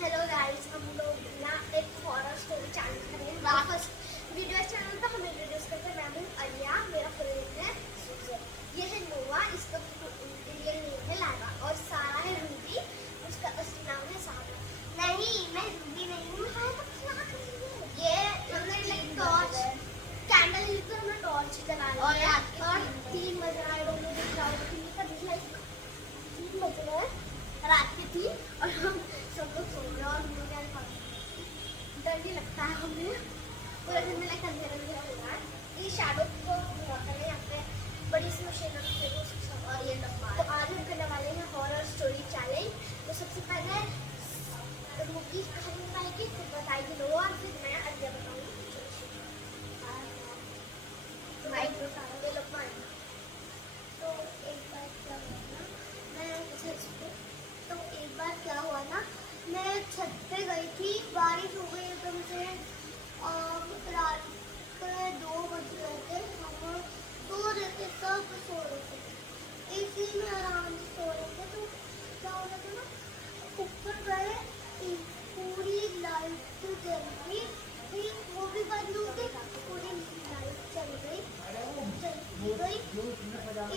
Hello guys, हम लोग ना एक हॉरर स्टोरी चैनल करेंगे। फर्स्ट वीडियो चैनल पर हम इंट्रोड्यूस करते हैं। मैं हूँ अलिया, मेरा फुल नेम है सुजन। ये है नोवा, इसका रियल नेम है लाइवा, और सारा है रूबी, उसका असली नाम है सारा। नहीं, मैं रूबी नहीं हूँ। हाँ, तो क्या करेंगे? ये हमने लाइक टॉर्च कैंडल लेकर हमने टॉर्च जला लिया और 3 बज रहा है। Don't know this crowd like 3 बज रहा है रात के 3 और हम सब लोग सो रहे हैं और मुझे क्या डर भी लगता है। हमें पूरा दिन में लाइक अंधेरा अंधेरा हो रहा है। ये शैडो को होता है यहाँ पे बड़ी सी मशीन रखी है और ये डब्बा। तो आज हम करने वाले हैं हॉरर स्टोरी चैलेंज। तो सबसे पहले रूबी कहानी बताएगी, फिर बताएगी नोवा, और फिर मैं अलिया बताऊंगी। ये लोग तो एक बार क्या हुआ ना, तो एक बार क्या हुआ ना, मैं छत पे गई थी, बारिश हो गई एकदम से। रात के 2 बज रहे थे, हम सो रहे थे, सब सो रहे थे, इसी में आराम से सो रहे थे। तो क्या हो रहा था ना, ऊपर गए, पूरी लाइट जल गई, फिर वो भी बंद हो गई, पूरी लाइट चल गई,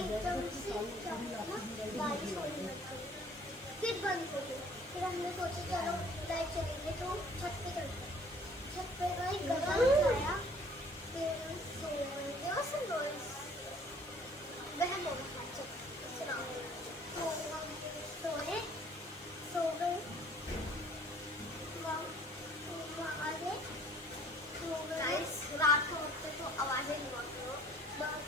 एकदम से क्या हुआ ना, बारिश होने लग गई, फिर बंद हो गई। फिर हमने सोचा चलो लाइट चलेंगे, तो छत पे चलते। छत पे गई, गरम खाया, फिर सो गए। और सब नॉइस वहम हो रहा है, तो हम सोए, सो गए, वहाँ आगे सो गए। रात को उठते तो आवाज़ें नहीं आती हो, बस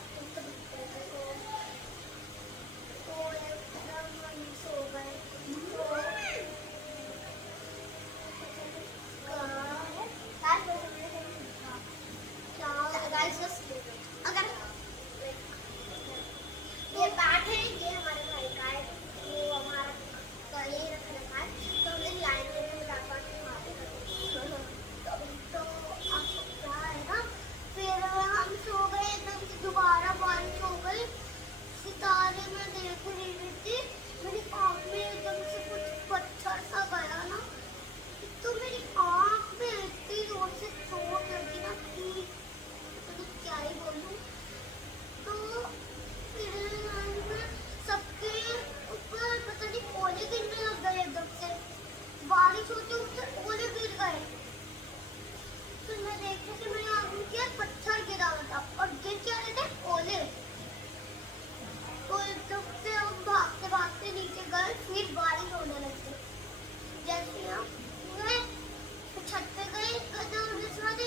तो एकदम हम सो गए। अगर ये बैट है, ये हमारे भाई का है, वो हमारा यही रख रखा है, तो हमने लाइन में डाटा तो आपको क्या है ना, फिर हम सो गए, एकदम से दोबारा बारिश हो गई। सितारे में देख रही थी, मेरी आँख में एकदम से कुछ पत्थर सा गया ना, तो मेरी आँख में इतनी जोर से चोट लगी ना कि तो क्या ही बोलूं। तो फिर सबके ऊपर पता नहीं ओले गिरने लग गए, एकदम से बारिश होते होते ओले गिर गए। फिर मैं देखती कि मेरी आँख में क्या पत्थर गिरा हुआ था, और गिर क्या रहे थे, ओले। तो एकदम से हम भागते भागते नीचे गए, फिर बारिश होने लगी। जैसे हम गए छत पे गए, कदम बिछा दे,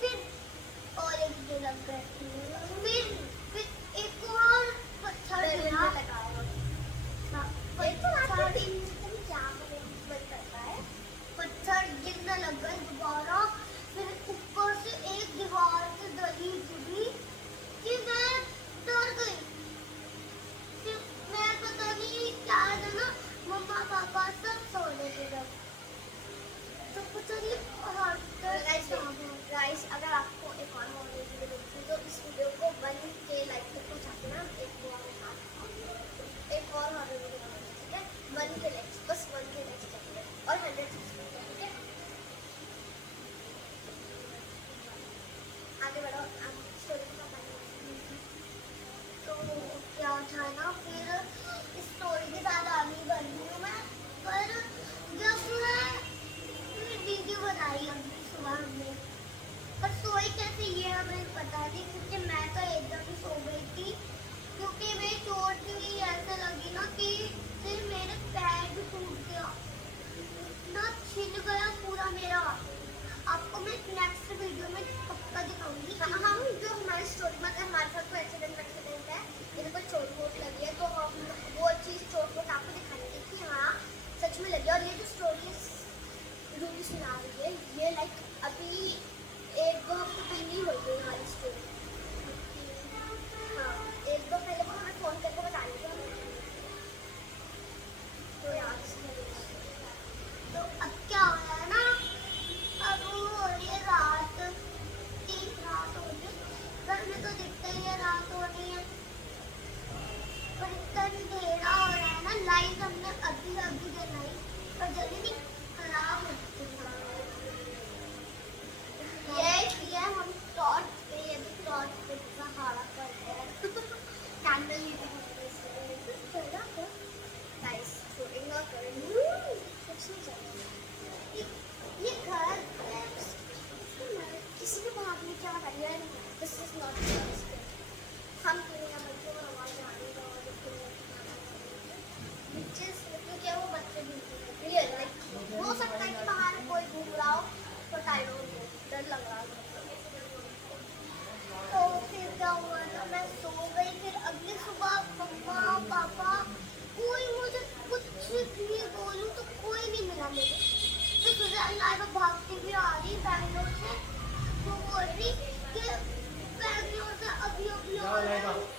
फिर और एक जो लग गए, फिर एक और पत्थर गिरा। पत्थर गिरने लग गए दोबारा, फिर ऊपर से एक दीवार से दली गिरी कि मैं डर गई। फिर मैं पता नहीं क्या है ना, मम्मा पापा सब सो रहे थे, तो पता नहीं गाइस, अगर आपको एक और वीडियो देखनी तो इस वीडियो को 1K लाइक तक पहुंचाते ना, एक और वीडियो बनाएंगे, ठीक है? 1K लाइक्स, बस 1K लाइक्स चाहिए और 100 सब्सक्राइबर, ठीक है? आगे बढ़ो, आप स्टोरी को बताइए। तो क्या था ना, फिर स्टोरी के साथ आगे बढ़ रही हूँ मैं, पर जब मैं वीडियो बनाई हमने सुबह में, पर सोई कैसे ये हमें पता नहीं, क्योंकि मैं तो एकदम ही सो गई थी, क्योंकि मेरी चोट भी ऐसा लगी ना कि फिर मेरे पैर भी टूट गया ना, छिल गया पूरा मेरा। आपको मैं नेक्स्ट वीडियो में पक्का दिखाऊंगी। हम जो हमारी स्टोरी में हमारे साथ कोई एक्सीडेंट है, मेरे को चोट वोट लगी है, तो हम वो चीज़ चोट वोट आपको दिखाएंगे कि हाँ सच में लगी। और ये जो स्टोरी रूबी सुना रही है, ये लाइक अभी 1-2 हफ्ते पहले ही हुई है हमारी स्टोरी। हाँ, 1-2 पहले को हमें फ़ोन करके बता रही थी, तो याद तो अब क्या हो रहा है ना, अब हो रही है रात, 3 रात हो रही है, घर में तो दिखता ही है रात हो रही है, पर इतना अंधेरा हो रहा है ना, लाइट हमने अभी अभी जलाई, पर जल्दी नहीं लाइव भागती भी आ रही बैंगलोर से। वो बोल रही कि बैंगलोर से अभी अभी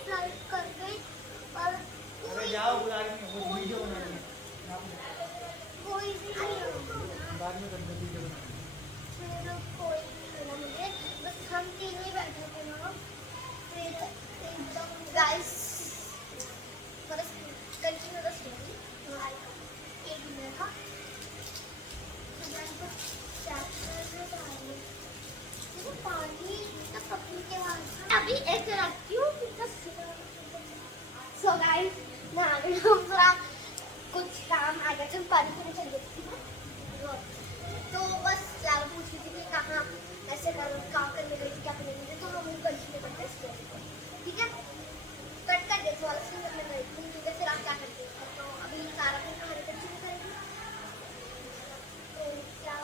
फ्लाइट कर गई और जाओ बुला रही है, वो वीडियो बना रही है। कोई भी नहीं आया। बाद में करने वीडियो बना रही फिर कोई भी नहीं मिला मुझे, बस हम तीन ही बैठे थे वहाँ। फिर एकदम गाइस बस कंटिन्यू द स्टोरी। एक मिनट था पानी पकड़ के अभी ऐसे रखती हूँ। सो गाइस थोड़ा कुछ काम आ गया था, पानी पीने चल गई। तो बस लाभ पूछ रही थी कि कहाँ ऐसे काम करने गई थी, क्या करने गई थी, तो हम कंटिन्यू करते हैं स्टोरी को, ठीक है। कट कर दे थोड़ा सा करने गई थी, ठीक है। फिर आप क्या करते हो? तो अभी सारा दिन कहानी कंटिन्यू करेंगे। तो क्या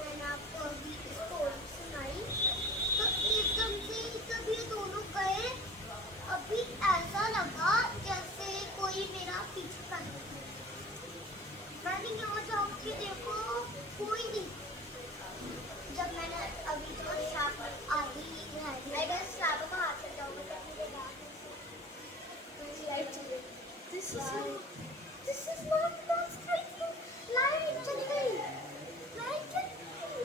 मैंने आपको अभी स्टोरी सुनाई, तो एकदम से जब ये दोनों गए, अभी ऐसा लगा जैसे कोई मेरा पीछे कर रहा है। मैंने यहाँ जाऊँ कि देखो कोई नहीं। जब मैंने अभी तो साफ आधी है साफ को हाथ से जाऊँ This is not fast fighting. Light चली गई, लाइट चली गई।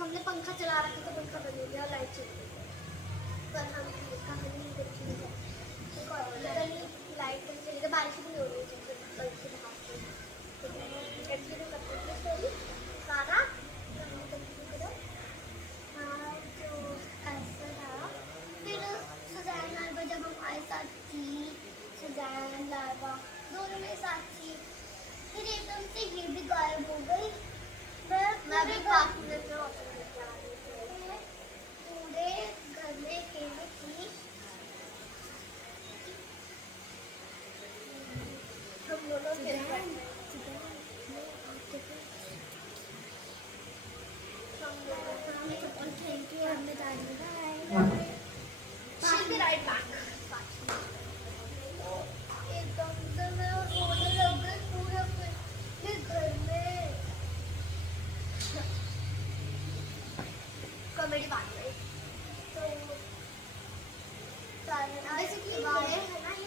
हमने पंखा चला रखा था, पंखा बंद हो गया, लाइट चली गई। पर हम कहानी नहीं देखी है, लाइट चली गई, बारिश भी हो रही थी। कंटिन्यू करते हैं स्टोरी सारा। हाँ तो ऐसा था। फिर सुजैन लाइबा जब हमारे साथ थी, सुजैन लाइबा दोनों मेरे साथ थी। फिर एकदम से ये भी गायब हो गई। मैं भी पूरे घर में अकेली थी। हम दोनों थैंक यू, हमने राइट बैक। एकदम से मैं रोने लग गई पूरे अपने घर में। कॉमेडी बात है तो बेसिकली है ना, ये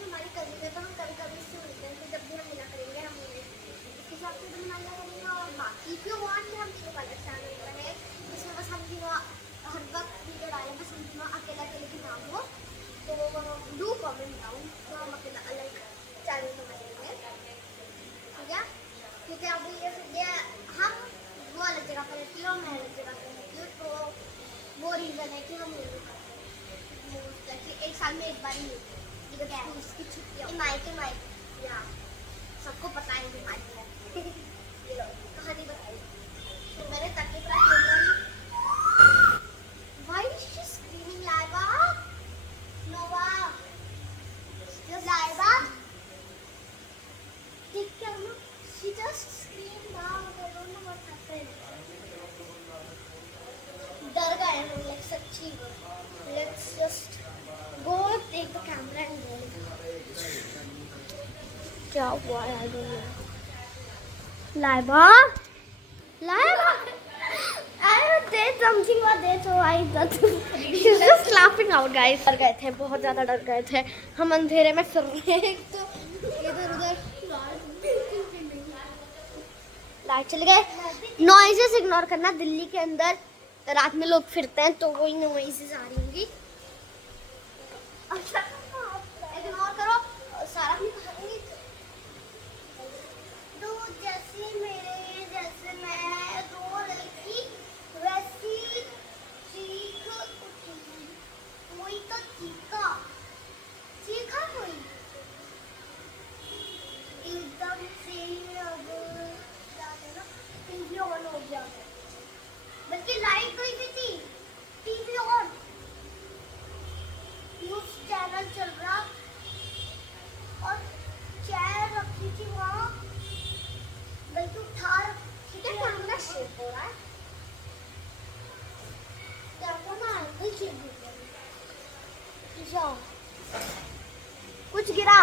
हमारी कजिन है, तो हम कभी कभी इससे मिलते हैं। तो जब भी हम मिला करेंगे हम इसके हिसाब से भी मिला करेंगे। और बाकी क्यों वांट कि हम तीनों का चैनल है जिसमें बस हम तीनों हर वक्त वीडियो डालें, बस हम तीनों अकेला अकेले के नाम हो। तो डू कमेंट डाउन, तो हम अकेला अलग चैनल बनाएंगे, ठीक है। क्योंकि अभी ये हम वो अलग जगह पर रहती है और मैं अलग जगह पर रहती हूँ, तो वो रीज़न है कि हम एक साल में एक बार ही मिलते हैं। उसकी छुट्टी माइक या सबको पता है कि माइक ये लो कहानी बताई। तो मैंने तक Why is she screaming, Laiba? Nova, just Laiba. She just screamed out. I don't know what happened. डर गए हम लोग सच्ची। Let's just go take the camera and go. क्या हुआ है? I don't know. Laiba. Something was there, so I thought she's just laughing out, guys. डर गए थे, बहुत ज़्यादा डर गए थे। हम अंधेरे में फिर रहे हैं, तो इधर उधर लाइट चले गए। नॉइजेस इग्नोर करना, दिल्ली के अंदर रात में लोग फिरते हैं, तो वही नॉइजेस आ रही होंगी। इग्नोर करो सारा अपनी कहानी। तो जैसे मैं रो रही थी वैसी चीख उठी। कोई तो चीखा कोई एकदम से। अब ना टीवी ऑन हो गया, बल्कि लाइट गई भी थी, टीवी ऑन, न्यूज चैनल चल रहा और चेयर रखी थी वहाँ, बल्कि उठा रखी थी। कैमरा शेक हो रहा है, कुछ गिरा।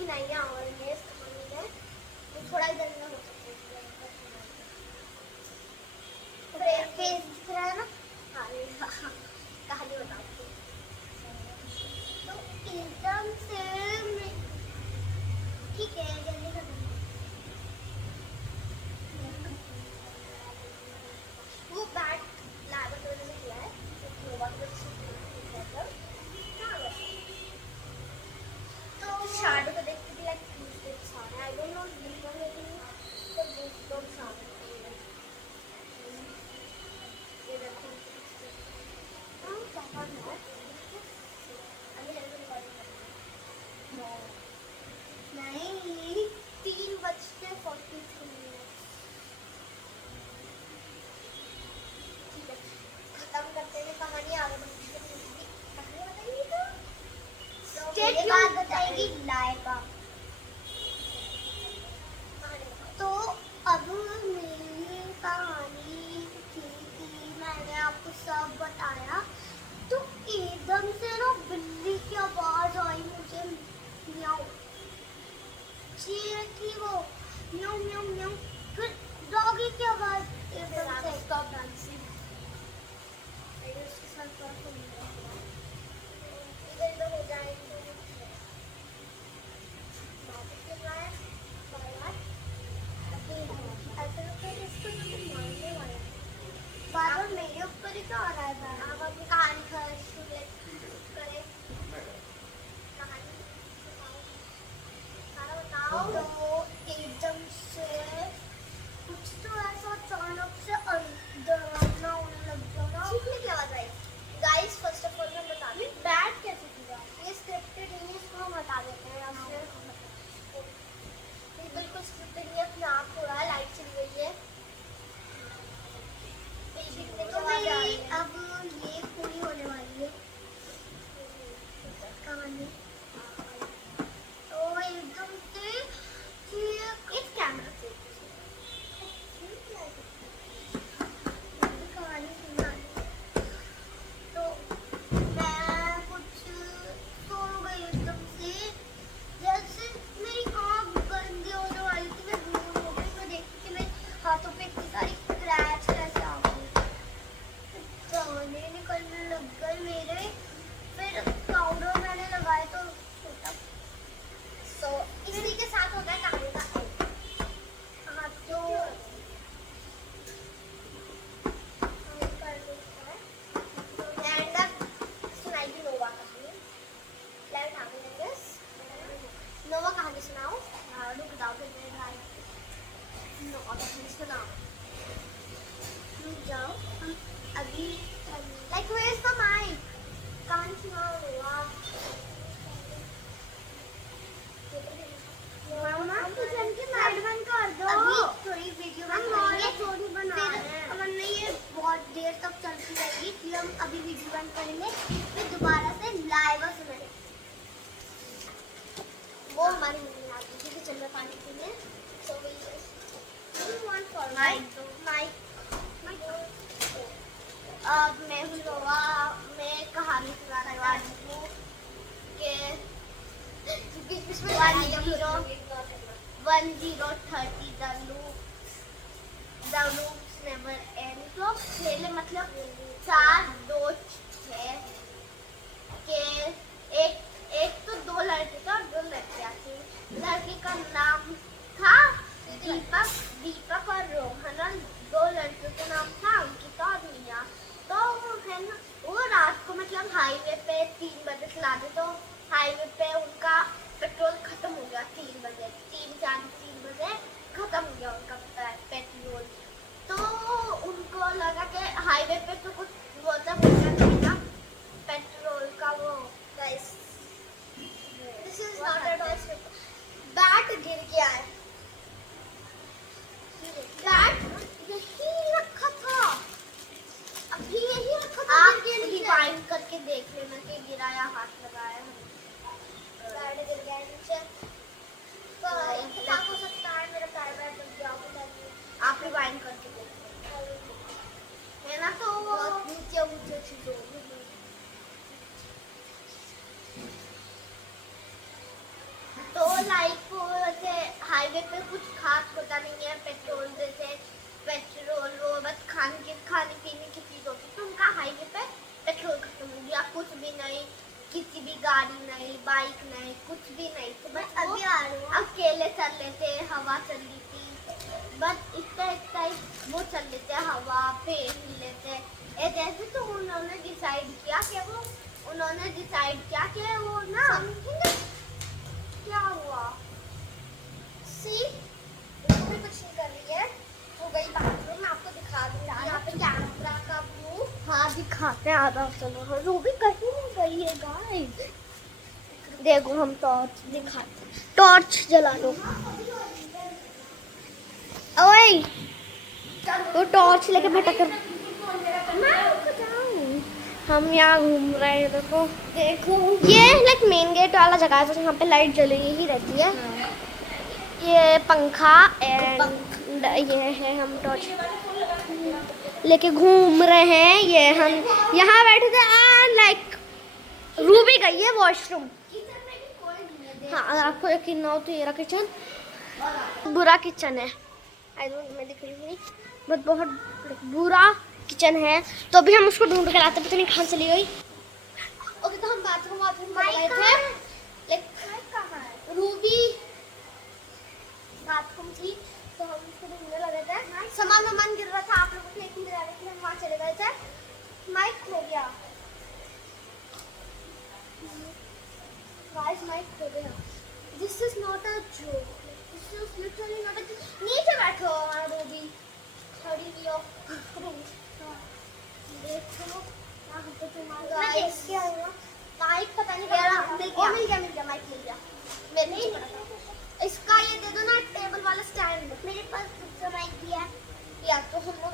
दुखी नहीं है और ये इस कहानी में तो थोड़ा इधर में हो सकता है फेस दिख रहा है ना। अरे हाँ, कहानी बताती हूँ। तो एकदम से ठीक है जल्दी कर वो बैट लैबोरेटरी में किया है तो बहुत तो शैडो को देख के लाइक आई डोंट नो तो बहुत सारे ये देखो हाँ है अभी नहीं 3:43 ठीक है खत्म करते हैं कहानी आगे कहानी बताइए तो मेरे बाद बताएगी लाइका। तो अब मेरी कहानी थी कि मैंने आपको सब बताया तो एकदम से ना बिल्ली की आवाज आई मुझे म्याऊ थी वो म्याऊ म्याऊ म्याऊ फिर डॉगी की आवाज एकदम से स्टॉप डांसिंग उसके साथ इधर हो जाएंगे बार बार मेरे ऊपर ही क्यों आ रहा है? आप अपनी कहानी करें कहानी बताओ तो एकदम से कुछ तो ऐसा अचानक से डरावना होने लग गया चीखने की आवाज आई। गाइस फर्स्ट ऑफ ऑल मैं बता दूं बैट कैसे किया ये स्क्रिप्टेड नहीं है इसको हम बता देते हैं आपसे ये बिल्कुल स्क्रिप्टेड नहीं है अपने आप हो रहा है लाइट चली गई है तो मेरी अब ये पूरी होने वाली है कहानी। तो एकदम से इस कैमरा से कहानी सुना तो मैं कुछ सो गई एकदम से जैसे मेरी आँख गंदी होने वाली थी मैं गुम हो गई। मैं देखती कि मेरे हाथों पे इतनी सारी क्रैच कैसे आ गई दाने निकलने लग गए मेरे फिर पाउडर मैंने लगाए तो सो इसी के साथ होता है कहानी का हाँ तो सुनाई थी नोवा कहानी नोवा कहानी सुनाओ रुक जाओ फिर मेरे भाई नोवा कहानी सुनाओ रुक जाओ हम अभी like where is the mic कहानी सुनाओ नोवा मामा किचन की लाइट बंद कर दो अभी थोड़ी वीडियो बनाएंगे थोड़ी बना रहे हैं हमने ये बहुत देर तक चलती रहेगी इसलिए हम अभी वीडियो बंद करेंगे फिर दोबारा से लाइव सुनेंगे वो हमारी मम्मी आती थी किचन में पानी पीने so we want for mic अब मैं हूँ नोवा मैं कहानी सुनाने वाली हूँ कि 10:30 the loops never end तो खेले मतलब 4 दोस्त थे कि एक तो 2 लड़के थे और 2 लड़कियाँ थी। लड़की का नाम था दीपक और रोहन और 2 लड़कियों का नाम था अंकिता और मिया। तो है ना वो रात को मतलब हाईवे पे 3 बजे चलाते तो हाईवे पे उनका पेट्रोल खत्म हो गया 3 बजे 3 बजे खत्म हो गया उनका पेट्रोल। तो उनको लगा कि हाईवे पे तो कुछ मतलब होना चाहिए ना पेट्रोल का वो guys this is not at all bat गिर गया है बैट यही रखा था अभी यही रखा था आप रिवाइंड करके देख लेना कि गिराया हाथ लगाया बैट गिर गया नीचे तो क्या हो सकता है मेरा पैर बैठ गया आप रिवाइंड करके देख है ना तो ऊंचे चीजों तो हाईवे पे कुछ खास होता नहीं है, पेट्रोल जैसे पेट्रोल वो बस खाने पीने की चीज होती है, तो उनका हाईवे पे पेट्रोल खत्म हो गया, कुछ भी नहीं, किसी भी गाड़ी नहीं, बाइक नहीं, कुछ भी नहीं, तो बस अभी अकेले चल लेते, हवा चल रही थी, बस इतना ही वो चल लेते, हवा पे ही लेते जैसे। तो उन्होंने डिसाइड किया कि वो ना क्या हुआ सी भी कुछ नहीं कर रही है, वो गई बाथरूम, मैं आपको दिखा दूंगी यहाँ पे कैमरा का व्यू। हाँ दिखाते हैं, आधा चलो। हाँ रूबी कहीं नहीं गई है गाइस, देखो हम टॉर्च दिखाते हैं, टॉर्च जला लो। ओए तो टॉर्च लेके भटक कर हम यहाँ घूम रहे हैं, देखो ये लाइक मेन गेट वाला जगह है, तो यहाँ पे लाइट जली ही रहती है। ये पंखा एंड ये है, हम टॉर्च लेके घूम रहे हैं। ये हम यहाँ बैठे थे एंड लाइक रूबी गई है वॉशरूम। हाँ अगर आपको यकीन ना हो तो ये रहा किचन, बुरा किचन है, आई डोंट मैं दिख रही हूँ बट बहुत बुरा किचन है, तो अभी हम उसको ढूंढ के लाते, पता नहीं कहाँ चली गई। ओके तो हम बाथरूम गए थे, रूबी बाथरूम थी, तो हम उसको ढूंढने लगे थे, सामान गिर रहा था, आप लोगों को देखने जाने के लिए हम वहाँ चले गए थे। माइक खो गया गाइस, माइक खो गया। This is not a joke, this is literally not a. नीचे बैठो रूबी, खड़ी भी हो, देखो यहाँ पे तुम्हारा माइक पता नहीं मिल गया माइक मिल गया मेरे नहीं पड़ा। इसका ये दे दो ना टेबल वाला स्टैंड, मेरे पास दूसरा माइक भी है, या तो हम लोग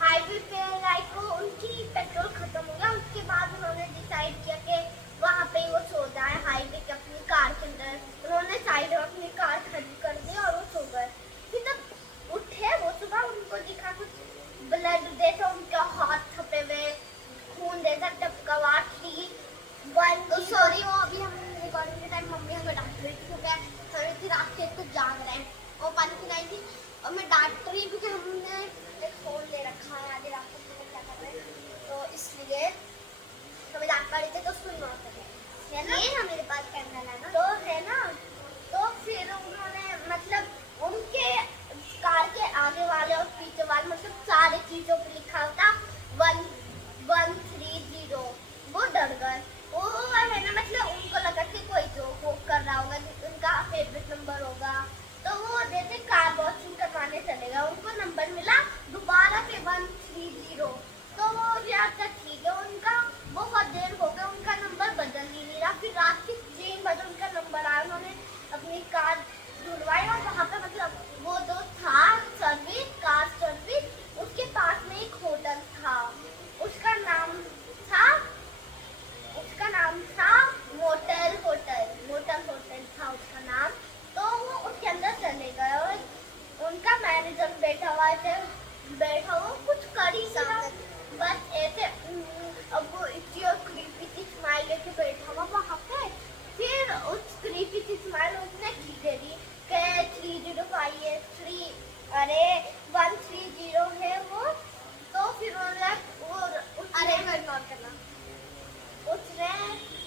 हाईवे पे लाइक उनकी पेट्रोल खत्म हो गया, उसके बाद उन्होंने डिसाइड किया कि वहाँ पे वो सो जाए हाईवे के अपनी कार के अंदर। उन्होंने साइड में अपनी कार खड़ी कर दी और वो सो गए। फिर तब उठे वो सुबह, उनको दिखा कुछ ब्लड जैसा उनका हाथ छपे हुए, खून जैसा टपका हुआ थी। सॉरी वो अभी हम रिकॉर्डिंग के टाइम मम्मी हमें डांट रही थी क्योंकि थोड़ी सी रात के तक जाग रहे हैं और पानी पिलाई थी, और मैं डांट रही क्योंकि हमने एक फोन ले रखा है, आधी रात को क्या कर रहे हैं, तो इसलिए हमें डांट पा रही थी, तो उसको इग्नोर कर रहे हैं। ये ना मेरे पास कैमरा है ना, तो है ना, तो फिर उन्होंने मतलब उनके कार के आगे वाले और पीछे वाले मतलब सारी चीजों पर लिखा होता 1130, वो डर गए। वो है ना मतलब उनको लगा कि कोई जोक कर रहा होगा, उनका फेवरेट नंबर होगा, तो वो जैसे कार वॉशिंग करवाने चले गए, उनको नंबर मिला दोबारा पे 130, तो वो अच्छा ठीक है, उनका बहुत देर हो गया, उनका नंबर बदल ही नहीं रहा। फिर रात के 3 बजे उनका नंबर आया, उन्होंने अपनी कार ढूंढवाई और वहाँ पे मतलब वो जो था सर्विस, कार सर्विस, उसके पास में एक होटल था, उसका नाम था मोटल होटल था उसका नाम। तो वो उसके अंदर चले गए और उनका मैनेजर बैठा हुआ कुछ कर ही नहीं रहा, बस ऐसे अब वो क्रीपी स्माइल लेके बैठा हुआ वहाँ पे। फिर उस क्रीपी स्माइल उसने की दे दी कि 305 है 3, अरे 130 है वो। तो फिर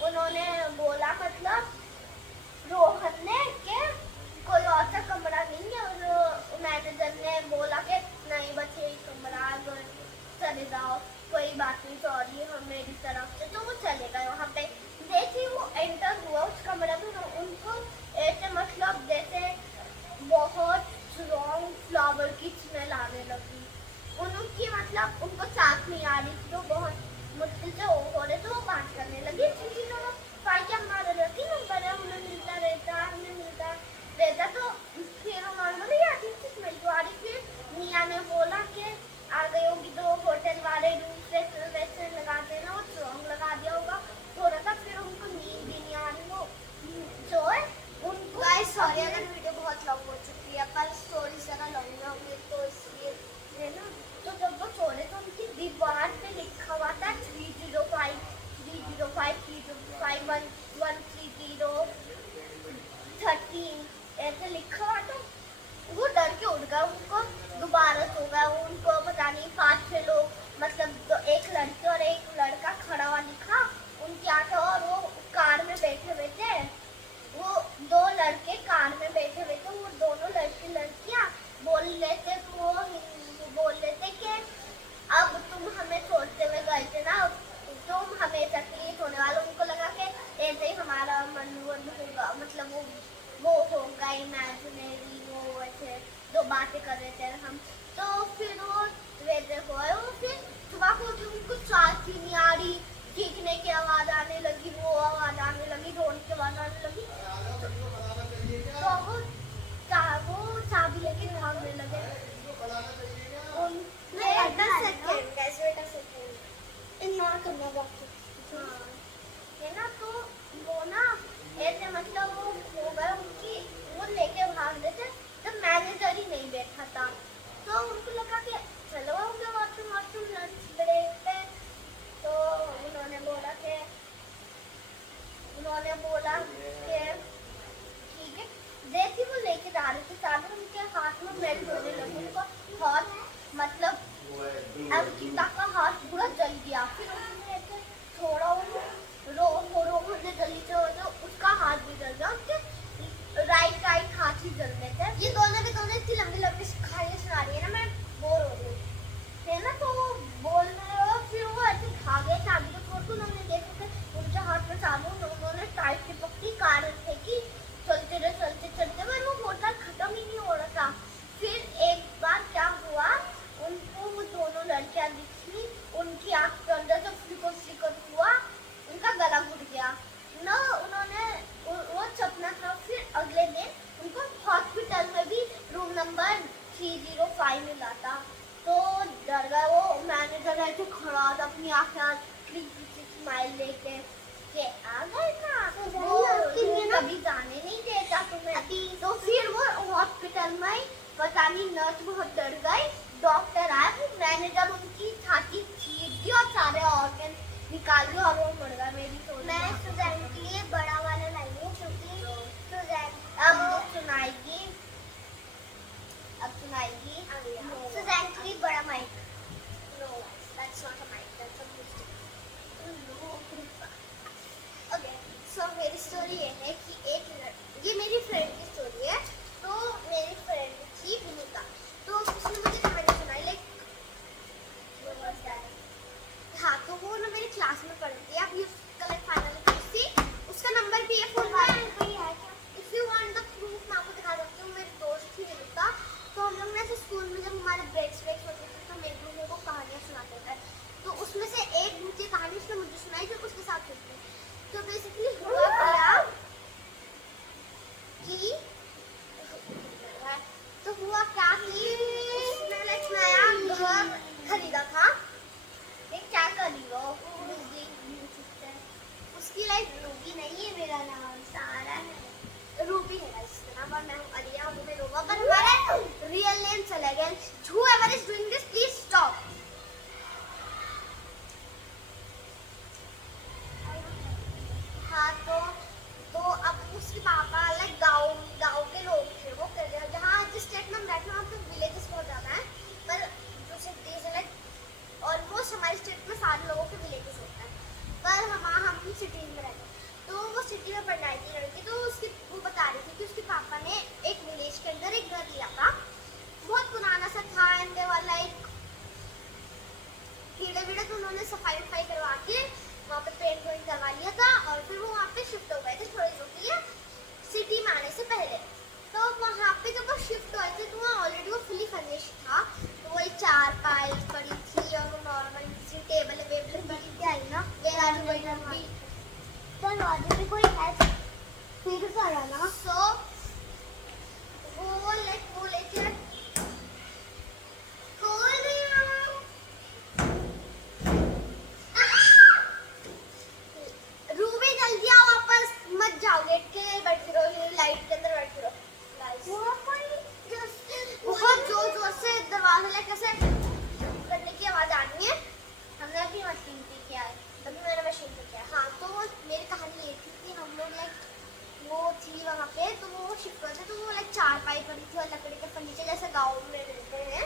उन्होंने बोला मतलब रोहन ने कि कोई और सा कमरा नहीं है, और मैनेजर ने बोला कि नहीं बच्चे कमरा चले जाओ, कोई बात नहीं, सॉरी हम मेरी तरफ से। तो वो चले गए वहाँ पे। जैसे ही वो एंटर हुआ उस कमरे में, उनको ऐसे मतलब जैसे बहुत स्ट्रॉन्ग फ्लावर की स्मेल आने लगी, कार में बैठे बैठे वो दोनों लड़के लड़कियां बोल लेते, तो वो बोल लेते कि अब तुम हमें छोड़ते हुए गए थे ना, तुम हमें तकलीफ होने वाला। उनको लगा कि ऐसे ही हमारा मन होगा, मतलब वो होगा इमेजिनरी, वो ऐसे जो बातें कर रहे थे हम। तो फिर वो वैसे हुआ, वो फिर सुबह को उनको सांस ही नहीं आ रही, चीखने की आवाज आने लगी, वो आवाज आने लगी, रोने की आवाज आने लगी। तो वो चाबी लेके भागने लगे। इग्नोर करना बाकी, है ना। तो वो ना ऐसे मतलब वो हो गया उनकी, वो लेके भाग रहे थे जब मैनेजर ही नहीं बैठा था। तो उनको लगा कि चलो होंगे वॉशरूम लंच ब्रेक पे। तो उन्होंने बोला कि ठीक है। जैसे वो लेके जा रहे थे चादर, उनके हाथ में मेल्ट होने लगी, उनको हाथ मतलब अंकिता का हाथ पूरा जल गया। फिर उन्होंने ऐसे थोड़ा रोने जली तो उसका हाथ भी जल गया, उसके राइट हाथ ही जल रहे थे। ये दोनों के दोनों इतनी लंबी लंबी कहानियां सुना रही है ना, मैं बोर हो रही हूँ, है ना। तो वो बोल रहे हो, फिर वो ऐसे भागे चाबी को छोड़ के। उन्होंने देखा कि उनके हाथ में चाबी, उन्होंने टाइट से पकड़ी, कार फेंकी, चलते पर वो मोटर खत्म ही नहीं हो रहा था। फिर एक बार क्या हुआ, उनको वो दोनों लड़कियां दिखी, उनकी आंख के अंदर से फ्लिकर हुआ, उनका गला घुट गया ना। उन्होंने वो सपना था। फिर अगले दिन उनको हॉस्पिटल में भी रूम नंबर 305 मिला था। तो डर गए वो। मैनेजर ऐसे खड़ा था अपनी आंखें स्माइल लेके कि आ गए ना, वो कभी जाने नहीं देता तुम्हें। तो फिर वो हॉस्पिटल में पता नहीं, नर्स बहुत डर गई, डॉक्टर आए, वो मैनेजर उनकी छाती छीट दी और सारे ऑर्गन निकाल दिए और वो मर गया। मेरी सोच मैं सुजैन के लिए बड़ा वाला लाई हूँ, क्योंकि सुजैन अब सुनाएगी सुजैन के लिए बड़ा mic. No, that's not a mic, that's a music. Okay, so मेरी स्टोरी ये है कि ये मेरी फ्रेंड की स्टोरी है। तो मेरी फ्रेंड थी विनीता, तो उसने मुझे कहानी सुनाई, लाइक हाँ। तो वो ना मेरी क्लास में पढ़ती है, अभी कल फाइनल थी, उसका नंबर भी है फोन में। If you want the proof मैं आपको दिखा सकती हूँ। मेरी दोस्त थी विनीता, तो हम लोग ना स्कूल में जब हमारे ब्रेक्स होते थे तो मेरे दूसरे को कहानियाँ सुनाते थे। तो उसमें से एक दूसरी कहानी उसने मुझे सुनाई, जो उसके साथ होती है। तो बेसिकली हुआ क्या कि उसने लाइक नया घर खरीदा था। एक क्या करी वो उसकी लाइक रूबी नहीं है, मेरा नाम सारा है, रूबी है इसका नाम, और मैं हूँ अलिया, वो मैं रोवा, पर हमारे रियल नेम चले गए। Whoever is doing this, please stop. हाँ, तो अब उसके पापा लाइक गाँव के लोग थे, वो कर रहे जहाँ जिस स्टेट में हम बैठे वहाँ पे विलेजेस बहुत ज़्यादा हैं, पर जो सिटीज है लाइक ऑलमोस्ट हमारे स्टेट में सारे लोगों के विलेजेस होते हैं, पर हम सिटीज में रहते हैं। तो वो सिटी में पढ़ रही थी लड़की, तो उसकी वो बता रही थी कि उसके पापा ने एक विलेज के अंदर एक घर लिया था, बहुत पुराना सा था, एंड दे वर लाइक कीड़े वीड़े, तो उन्होंने सफाई करवा के वहाँ पे पेंट वेंट करवा लिया था, और फिर वो वहाँ पे शिफ्ट हो गए थे थोड़े दिनों के लिए, सिटी में आने से पहले। तो वहाँ पे जब वो शिफ्ट हुए थे तो वहाँ ऑलरेडी वो फुली फर्निश्ड था, तो वो एक चारपाई पड़ी थी और वो नॉर्मल सी टेबल वेबल पड़ी थी, आई ना दरवाजे पे कोई है फिर करा ना। सो वो लेके खोल रही हूँ। रूबी जल्दी आओ वापस, मत जाओ, गेट के बैठी रहो, लाइट के अंदर बैठी रहो। बहुत जोर से दरवाजा लाइक ऐसे करने की आवाज आ रही है। हमने अभी मशीन पे किया है, अभी मैंने मशीन पे किया है। हाँ, तो मेरी कहानी ये थी कि हम लोग लाइक वो थी वहाँ पे, तो वो शिफ्ट करते, तो वो लाइक चारपाई पड़ी थी और लकड़ी के फर्नीचर जैसे गाँव में रहते हैं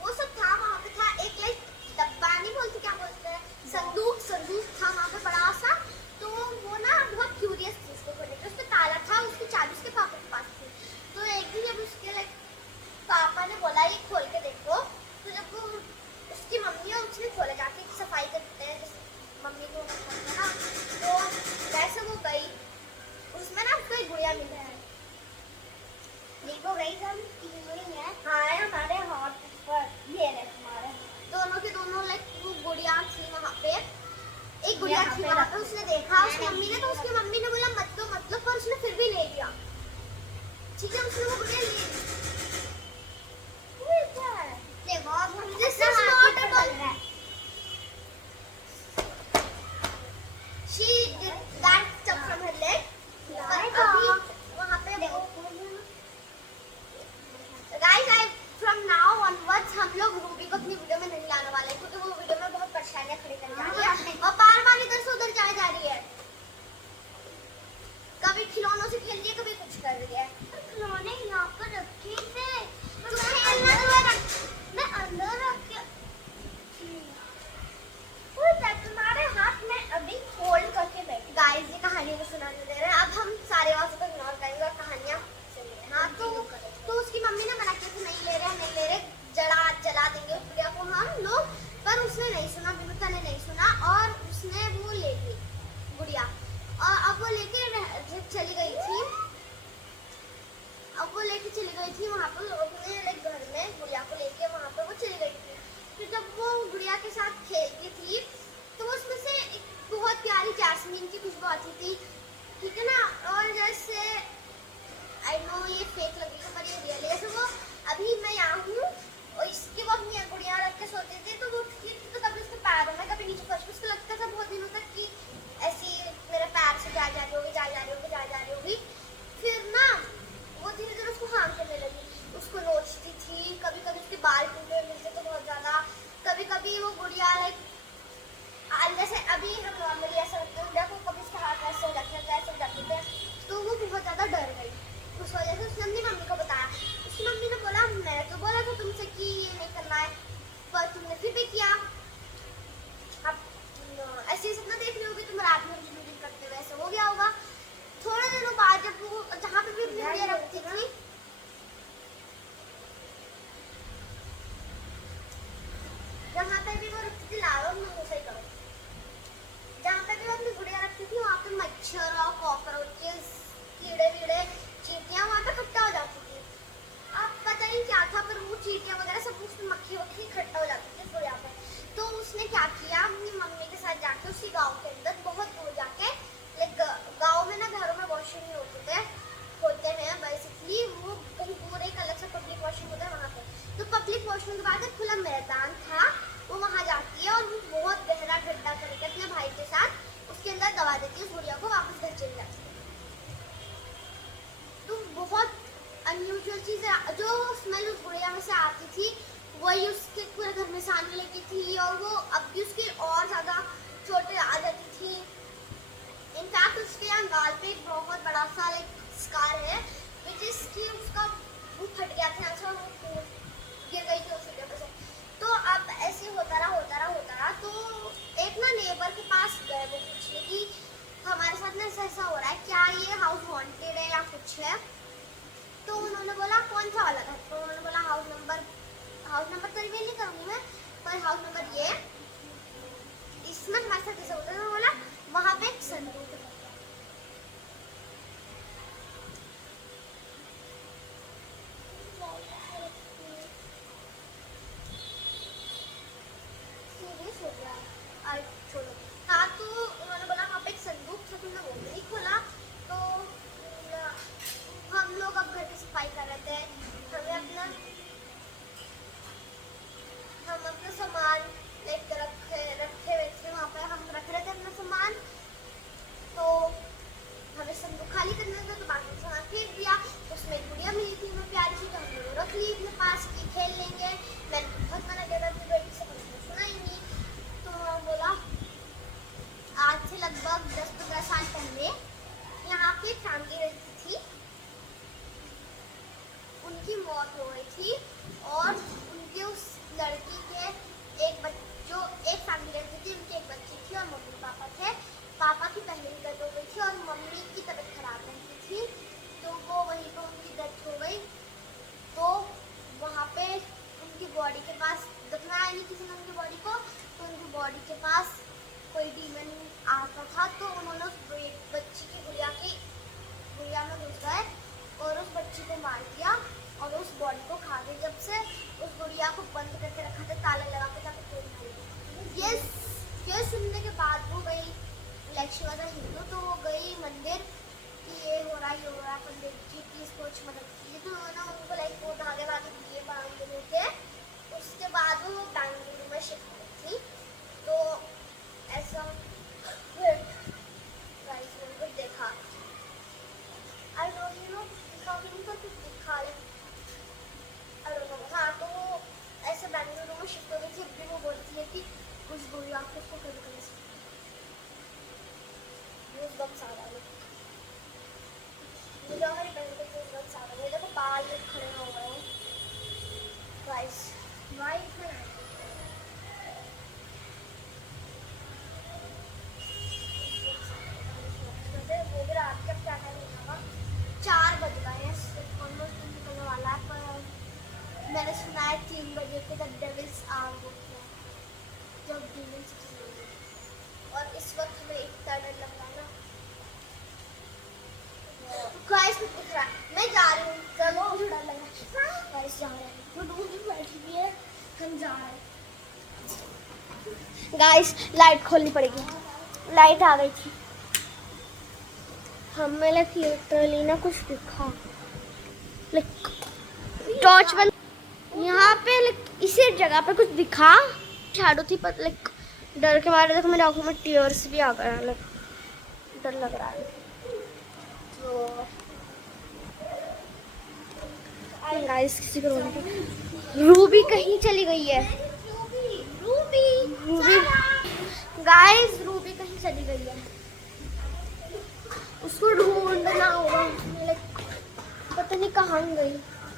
वो सब था। वहाँ पे था एक लाइक डब्बा नहीं बोलते, क्या बोलते हैं, संदूक था वहाँ पे बड़ा सा। तो वो ना बहुत क्यूरियस थी उसको खोलने की, उस पर ताला था, उसकी चाबी उसके पापा के पास थी। देखो गाइस हम तीनों ही हैं। हाँ हमारे हाथ पर ये रहे तुम्हारे। दोनों के दोनों लाइक वो गुड़िया थी वहाँ पे, एक गुड़िया यहाँ थी पे वहाँ पे, रखी उसने है। देखा उसकी मम्मी ने, तो उसकी मम्मी ने बोला मत लो पर उसने फिर भी ले लिया। ठीक है, उसने वो गुड़िया ले ली। देखो अब हम this is not at all, she did that stuff from her leg. अभी वहाँ पे वो guys I from now onwards हम लोग रूबी को अपनी वीडियो में नहीं लाने वाले क्योंकि वो वीडियो में बहुत परेशानियां खड़ी कर रही है और बार-बार इधर से उधर जाए जा रही है। कभी खिलौनों से खेल रही है, कभी कुछ कर रही है। खिलौने यहाँ पर रखे थे, तू खेलना तो मैं अंदर रख के तुम्हारे हाथ में अभी होल्ड करके बैठी। गाइस ये कहानी को सुनाने दे रहे हैं। अब हम सारे आवाज़ों को इग्नोर करेंगे और कहानियां सुनेंगे। हाँ तो उसकी मम्मी ने मना किया कि नहीं ले रहे, जला देंगे उस गुड़िया को हम लोग, पर उसने नहीं सुना, विनुता ने नहीं सुना और उसने वो ले ली गुड़िया। और अब वो लेके चली गई थी, वहाँ पर अपने लाइक घर में गुड़िया को लेके वहाँ पर वो चली गई थी। फिर जब वो गुड़िया के साथ खेलती थी तो उसमें से एक बहुत प्यारी जैस्मीन की खुशबू आती थी, ठीक है ना। और जैसे आई नो ये फेक लगेगा पर ये रियल है। जैसे वो अभी मैं यहाँ हूँ और इसके वो अपनी गुड़िया रख के सोते थे तो वो ठीक तो कभी उसके पैरों में कभी नीचे फर्श, उसको लगता था बहुत दिनों तक कि ऐसी मेरे पैर से जा रही होगी। फिर ना वो धीरे धीरे उसको हार्म करने लगी, उसको नोचती थी, कभी कभी उसके बाल टूटे मिलते तो बहुत ज़्यादा, कभी कभी वो गुड़िया लाइक जैसे अभी हम नॉर्मली ऐसा लगता है गुड़िया को कभी उसके हाथ ऐसे हो जाते थे तो वो बहुत ज़्यादा डर गई। उस वजह से उसने अपनी मम्मी को बताया। उसकी मम्मी ने बोला मैं तो बोला था तुमसे कि ये नहीं करना है पर तुमने फिर भी किया। अब ऐसे ही सपना देख रही होगी तुम रात में ड्यूटी करते हुए, ऐसे हो गया होगा। थोड़े दिनों बाद जब वो जहाँ पे भी अपनी गुड़िया रखती थी, जहाँ पे भी वो रखती थी लावा में सही करो, जहाँ पे भी वो अपनी गुड़िया रखती थी वहाँ पे मच्छर और कॉकरोचेस, कीड़े वीड़े, चींटियाँ वहाँ पे इकट्ठा हो जाती थी। अब पता नहीं क्या था पर वो चींटियाँ वगैरह सब उसमें मक्खी वक्खी इकट्ठा हो जाती थी गुड़िया पे। तो उसने क्या किया अपनी मम्मी के साथ जाके उसी गाँव के अंदर बहुत दूर जाके, लाइक गाँव में ना घरों में वॉशरूम नहीं होते हैं बेसिकली, वो कहीं दूर एक अलग सा पब्लिक वॉशरूम होता है वहाँ पे। तो पब्लिक वॉशरूम के बाद एक खुला मैदान था, वो वहाँ जाती है और वो बहुत गहरा गड्ढा करके अपने भाई के साथ उसके अंदर दबा देती है उस गुड़िया को, वापस घर चली जाती है। तो बहुत अनयूजुअल चीज़ है, जो स्मेल उस गुड़िया में से आती थी वही उसके पूरे घर में से आने लगी थी और वो अब भी उसकी और ज़्यादा चोटें आ जाती थी। इनफैक्ट उसके यहाँ गाल पे एक बहुत बड़ा सा लाइक स्कार है विच इज कि उसका वो फट गया था और वो गिर गई थी उस जगह से। तो अब ऐसे होता रहा तो एक ना नेबर के पास गए वो पूछने कि हमारे साथ ना ऐसा हो रहा है, क्या ये हाउस वांटेड है या कुछ है। तो उन्होंने बोला कौन सा वाला घर, तो उन्होंने बोला हाउस नंबर तो रिवील नहीं करूँगी मैं, पर हाउस नंबर ये इसमें हमारे साथ ऐसा होता है। उन्होंने बोला वहाँ पे एक संदूक है। छोड़ो। हाँ तो उन्होंने बोला वहाँ पे एक संदूक था, तुमने वो नहीं खोला। तो हम लोग अब घर की सफाई कर रहे थे, हम अपना सामान लाइक रखे हुए थे वहाँ पे, हम रख रहे थे अपना सामान। तो हमें संदूक खाली करना था तो बाकी सामान फेंक दिया। उसमें गुड़िया मिली थी हमें प्यारी सी, तो हमने वो रख ली अपने पास की खेल लेंगे। मैंने बहुत मना किया था अपनी बेटी से, हमने सुना ही नहीं। तो बोला आज से लगभग 10-15 साल पहले यहाँ पे फैमिली रहती थी, उनकी मौत हो गई थी और उनके उस लड़की के एक फैमिली रहती थी, उनकी एक बच्ची थी और मम्मी पापा थे। पापा की पहले ही डेथ हो गई थी और मम्मी की तबीयत खराब रहती थी, तो वो वहीं पर उनकी डेथ हो गई। तो वहाँ पे उनकी बॉडी के पास दफनाया नहीं किसी ने उनकी बॉडी को, तो उनकी बॉडी के पास कोई डीमन आता था। तो उन्होंने उस बच्ची की गुड़िया में घुस गए कुछ मदद की तो ना उनको लाइक वो धागे वागे दिए बैंगलोर के। उसके बाद वो बैंगलोर में शिफ्ट हुई थी। तो ऐसा गाइस मैंने कुछ देखा, आई डोंट नो दिखा भी नहीं पर कुछ दिखा ले, आई डोंट नो। हाँ तो वो ऐसे बैंगलोर में शिफ्ट हो गई थी। अभी वो बोलती है कि कुछ बोली आप उसको कभी कभी बम्स आ रहा है मुझे, हमारी बहन को बम्स आ रहा है। देखो बाल खड़े हो गए हैं गाइस, वाइट में वो भी रात का क्या टाइम होगा, 4 बज गए हैं, ऑलमोस्ट निकलने वाला है। पर मैंने सुना है 3 बजे के द डेविल्स आर होते हैं, जब डेविल्स, और इस वक्त हमें इतना डर लग रहा है ना गाइस। दिख रहा है मैं जा रही हूँ, चलो मुझे डर लग रहा है गाइस, जा रहे हैं वो दूर भी बैठी हुई है, हम जा रहे हैं गाइस। लाइट खोलनी पड़ेगी, लाइट आ गई थी। हमें लिटरली ना कुछ दिखा, लाइक टॉर्च बंद, यहाँ पे लाइक इसी जगह पे कुछ दिखा, शैडो थी पर लाइक डर के मारे देखो मेरी आंखों में टीयर्स भी आ गए, लाइक डर लग रहा है। तो गाइस किसी को रोने की, रूबी कहीं चली गई है, रूबी गाइस, रूबी कहीं चली गई है, उसको ढूंढना होगा, लाइक पता नहीं कहाँ गई।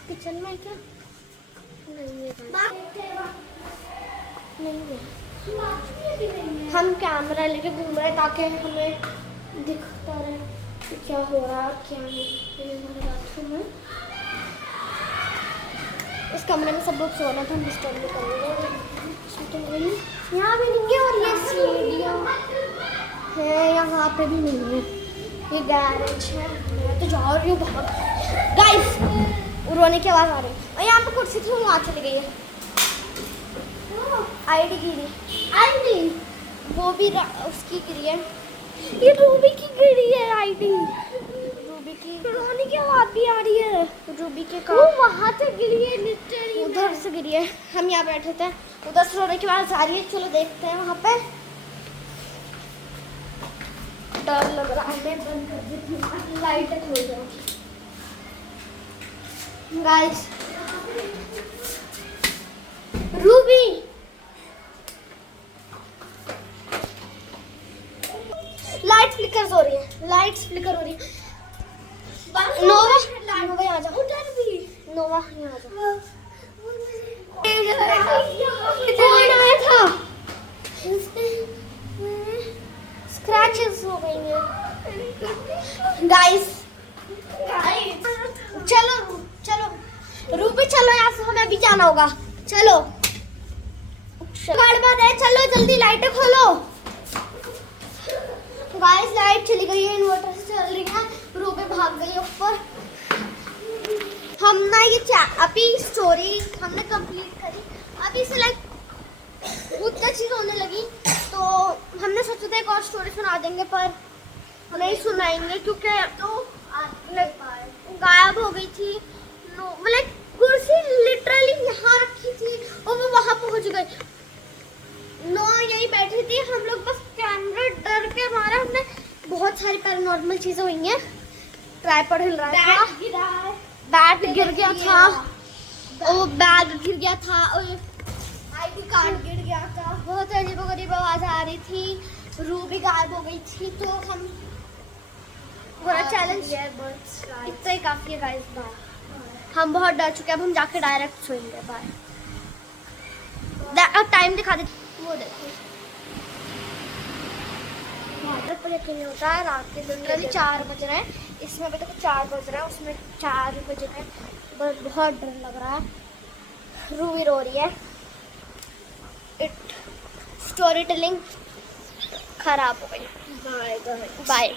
किचन में क्या नहीं है, नहीं है। हम कैमरा लेके घूम रहे ताकि हमें दिखता रहे कि क्या हो रहा है क्या नहीं। हमारे बाथरूम में, इस कमरे में सब लोग सो रहे थे, हम डिस्टर्ब नहीं करेंगे। यहाँ भी नहीं है, और ये सीढ़ियाँ है, यहाँ पे भी नहीं है, ये गैरेज है। मैं तो जा रही हूँ बाहर गाइस, रोने की आवाज़ आ रही है। और यहाँ पे कुर्सी थी, वो वहाँ चली गई है। आईडी गिरी, आईडी वो भी उसकी गिरी है, ये रूबी की गिरी है आईडी, रूबी की रोने की आवाज़ भी आ रही है। रूबी के वो वहाँ से गिरी है, लिटरली उधर से गिरी है। हम यहाँ बैठे थे, उधर से रोने की आवाज़ आ रही है, चलो देखते हैं वहाँ पे। डर लग रहा है, मैं बंद कर देती हूँ, लाइट खोल जाओ गाइस। रूबी लाइट फ्लिकर हो रही है, लाइट्स फ्लिकर हो रही है। नोवा, नोवा यहाँ जा, उधर भी नोवा यहाँ जा। कौन आया था? स्क्रैचेस हो गई हैं गाइस। चलो चलो रूबी, चलो यहाँ से हमें अभी जाना होगा, चलो गड़बड़ है, चलो जल्दी लाइटें खोलो गाइस। लाइट चली गई है, इन्वर्टर से चल रही है, रूबी भाग गई ऊपर। हम ना ये अभी स्टोरी हमने कंप्लीट करी, अभी से लाइक बहुत चीज़ होने लगी, तो हमने सोचा था एक और स्टोरी सुना देंगे, पर नहीं सुनाएंगे क्योंकि तो गायब हो गई थी। मतलब कुर्सी लिटरली यहाँ रखी थी और वो वहाँ पहुँच गई। यहीं बैठी थी, हम लोग बस कैमरा डर के मारे, हमने बहुत सारी पैरानॉर्मल चीज़ें हुई हैं। ट्राइपॉड हिल रहा था, बैट गिर गया था, और बैग गिर गया था, और आईडी कार्ड गिर गया था, बहुत अजीब-ओ-गरीब आवाज़ आ रही थी, रूबी गायब हो गई थी। तो हम पूरा चैलेंज इतना ही काफ़ी है गाइस। बाय, हम बहुत डर चुके हैं, अब हम जाके डायरेक्ट सोएंगे। बाय, टाइम दिखा दे, वो देखो पर यकीन नहीं होता है, रात के लिटरली 4 बज रहे हैं, इसमें अभी तक 4 बज रहे हैं, उसमें 4 बज रहे हैं, बहुत डर लग रहा है। रूबी रो रही है, स्टोरी टेलिंग खराब हो गई। Bye bye.